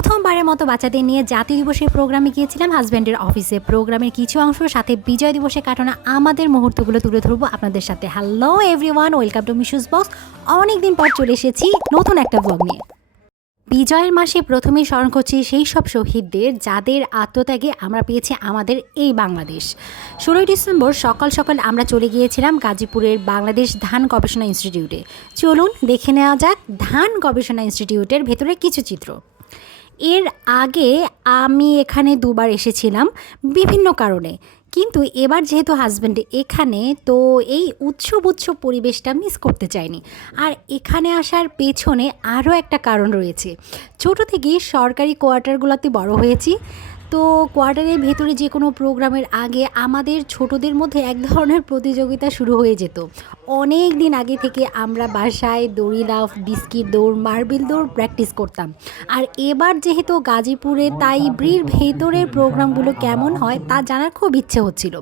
প্রথমবারের মতো বাচ্চাদের নিয়ে জাতীয় দিবসের প্রোগ্রামে গিয়েছিলাম হাজব্যান্ডের অফিসে। প্রোগ্রামের কিছু অংশ সাথে বিজয় দিবসে কাটানো আমাদের মুহূর্তগুলো তুলে ধরবো আপনাদের সাথে। Hello everyone, welcome to মিশুস box. অনেকদিন পর চলে এসেছি নতুন একটা ব্লগ নিয়ে। বিজয়ের মাসে প্রথমেই স্মরণ করছি সেই সব শহীদদের যাদের আত্মত্যাগে আমরা পেয়েছি আমাদের এই বাংলাদেশ। 16ই ডিসেম্বর সকাল সকাল আমরা চলে গিয়েছিলাম গাজীপুরের বাংলাদেশ ধান গবেষণা ইনস্টিটিউটে। চলুন দেখে নেওয়া যাক ধান গবেষণা ইনস্টিটিউটের ভেতরে কিছু চিত্র। এর আগে আমি এখানে দুবার এসেছিলাম বিভিন্ন কারণে, কিন্তু এবার যেহেতু হাজব্যান্ড এখানে, তো এই উৎসব পরিবেশটা মিস করতে চাইনি। আর এখানে আসার পেছনে আরও একটা কারণ রয়েছে। ছোট থেকেই সরকারি কোয়ার্টারগুলোতে বড় হয়েছি, তো কোয়ার্টারের ভেতরে যে কোনো প্রোগ্রামের আগে আমাদের ছোটদের মধ্যে এক ধরনের প্রতিযোগিতা শুরু হয়ে যেত। অনেক দিন আগে থেকে আমরা বাসায় দড়ি লাফ, বিস্কিট দৌড়, মার্বেল দৌড় প্র্যাকটিস করতাম। আর এবার যেহেতু গাজীপুরে, তাই ব্রির ভেতরের প্রোগ্রামগুলো কেমন হয় তা জানার খুব ইচ্ছে হচ্ছিল।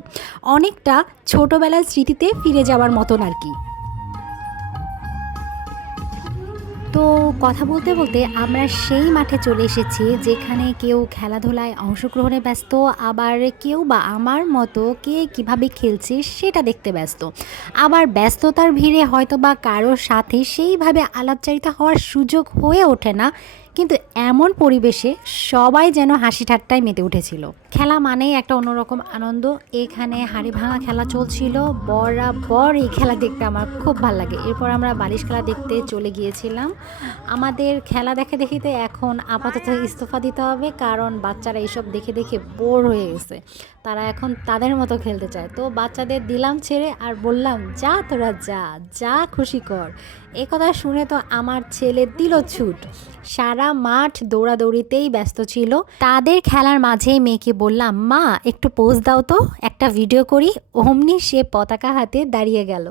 অনেকটা ছোটোবেলার স্মৃতিতে ফিরে যাওয়ার মতন আর কি। তো কথা বলতে বলতে আমরা সেই মাঠে চলে এসেছি যেখানে কেউ খেলাধুলায় অংশগ্রহণে ব্যস্ত, আবার কেউ বা আমার মতো কে কিভাবে খেলছে সেটা দেখতে ব্যস্ত। আবার ব্যস্ততার ভিড়ে হয়তো বা কারোর সাথে সেইভাবে আলাপচারিতা হওয়ার সুযোগ হয়ে ওঠে না, কিন্তু এমন পরিবেশে সবাই যেন হাসি ঠাট্টায় মেতে উঠেছিল। খেলা মানেই একটা অন্যরকম আনন্দ। এখানে হাড়ি ভাঙা খেলা চলছিল, বরাবর এই খেলা দেখতে আমার খুব ভালো লাগে। এরপর আমরা বালিশ খেলা দেখতে চলে গিয়েছিলাম। আমাদের খেলা দেখে দেখিতে এখন আপাতত ইস্তফা দিতে হবে, কারণ বাচ্চারা এইসব দেখে দেখে বোর হয়ে গেছে। তারা এখন তাদের মতো খেলতে চায়। তো বাচ্চাদের দিলাম ছেড়ে আর বললাম, যা তোরা যা, যা খুশি কর। এ কথা শুনে তো আমার ছেলে দিল ছুট। সারা মাঠ দৌড়াদৌড়িতেই ব্যস্ত ছিল। তাদের খেলার মাঝেই মেয়েকে বললাম, মা একটু পোজ দাও তো, একটা ভিডিও করি। অমনি সে পতাকা হাতে দাঁড়িয়ে গেল।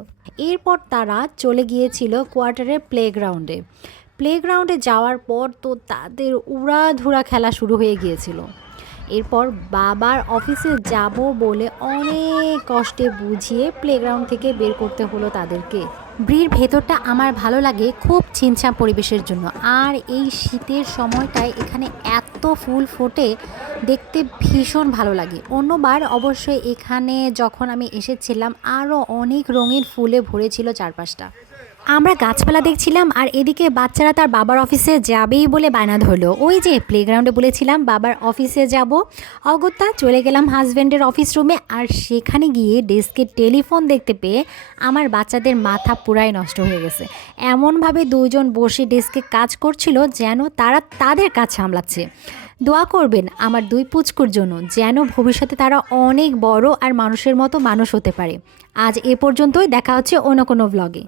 এরপর তারা চলে গিয়েছিল কোয়ার্টারের প্লেগ্রাউন্ডে যাওয়ার পর তো তাদের উড়াধুরা খেলা শুরু হয়ে গিয়েছিল। এরপর বাবার অফিসে যাব বলে অনেক কষ্টে বুঝিয়ে প্লেগ্রাউন্ড থেকে বের করতে হলো তাদেরকে। ব্রির ভেতরটা আমার ভালো লাগে খুব ছিমছাম পরিবেশের জন্য। আর এই শীতের সময়টায় এখানে এত ফুল ফোটে, দেখতে ভীষণ ভালো লাগে। অন্যবার অবশ্যই এখানে যখন আমি এসেছিলাম আরও অনেক রঙিন ফুলে ভরেছিল চারপাশটা। আমরা গাছপালা দেখছিলাম, আর এদিকে বাচ্চারা তার বাবার অফিসে যাবেই বলে বায়না ধরলো। ওই যে প্লেগ্রাউন্ডে বলেছিলাম বাবার অফিসে যাব, অগত্যা চলে গেলাম হাজব্যান্ডের অফিস রুমে। আর সেখানে গিয়ে ডেস্কে টেলিফোন দেখতে পেয়ে আমার বাচ্চাদের মাথা পুরাই নষ্ট হয়ে গেছে। এমনভাবে দুজন বসে ডেস্কে কাজ করছিল যেন তারা তাদের কাজ সামলাচ্ছে। দোয়া করবেন আমার দুই পুচকুর জন্য, যেন ভবিষ্যতে তারা অনেক বড় আর মানুষের মতো মানুষ হতে পারে। আজ এ পর্যন্তই, দেখা হচ্ছে অন্য কোনো ব্লগে।